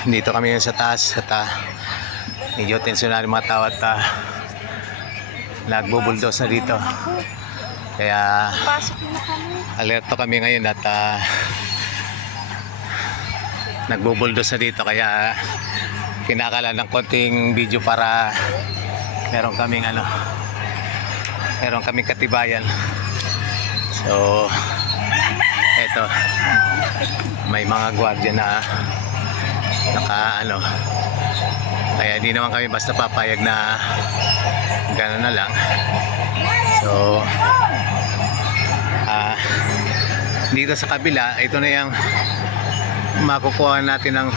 Dito kami sa taas at medyo tensyonal yung mga tao at nagbubuldos na dito. Kaya alerto kami ngayon at nagbubuldos na dito. Kaya kinakala ng konting video para meron kaming katibayan. So eto, may mga gwardiya na kaya di naman kami basta papayag na gano'n na lang. So dito sa kabila, ito na yung makukuha natin ng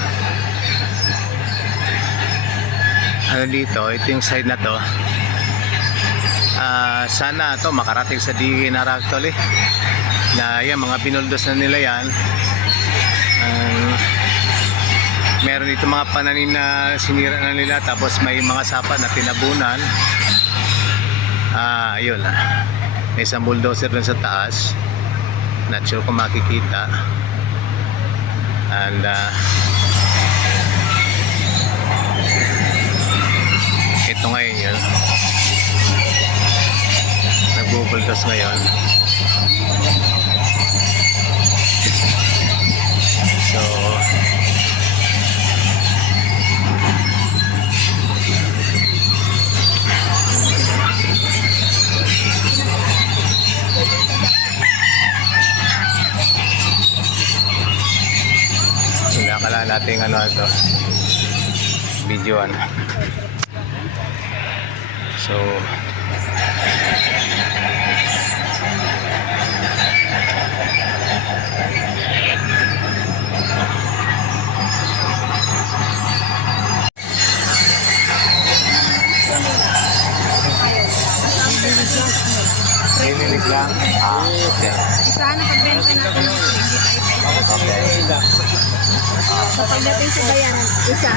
dito, ito yung side na to. Sana to makarating sa DNR actually, na yan, mga binuldos na nila yan. Meron dito mga pananim na sinira na nila, tapos may mga sapa na tinabunan. Ayun, may isang bulldozer dun sa taas, not sure kung makikita. And ito ngayon yun, nagbubuldos ngayon. So sinakala natin ito videoan. So nililig lang. Okay. Sana pagbenta natin ng 25 pesos. So pagdating sa bayanan, isa.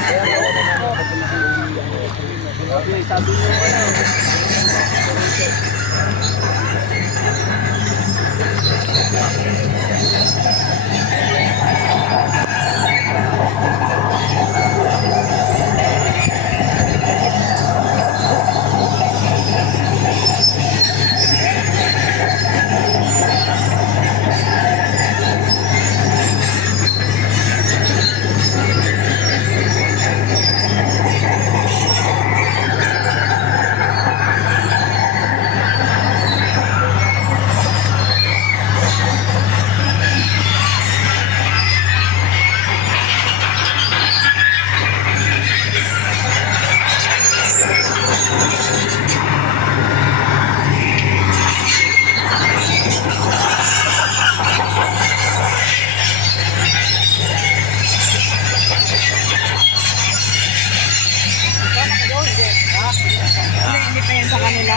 Hindi pa yan sa kanila.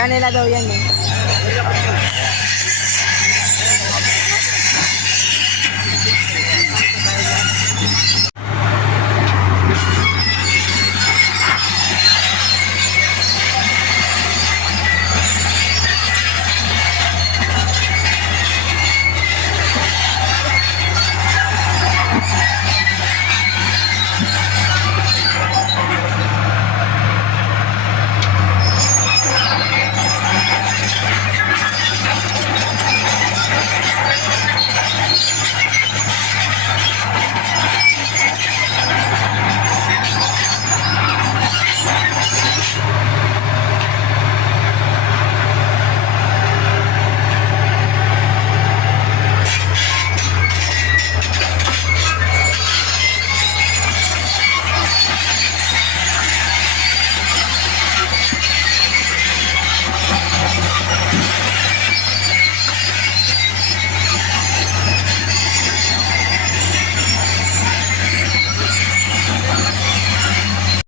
Kanila daw yan eh.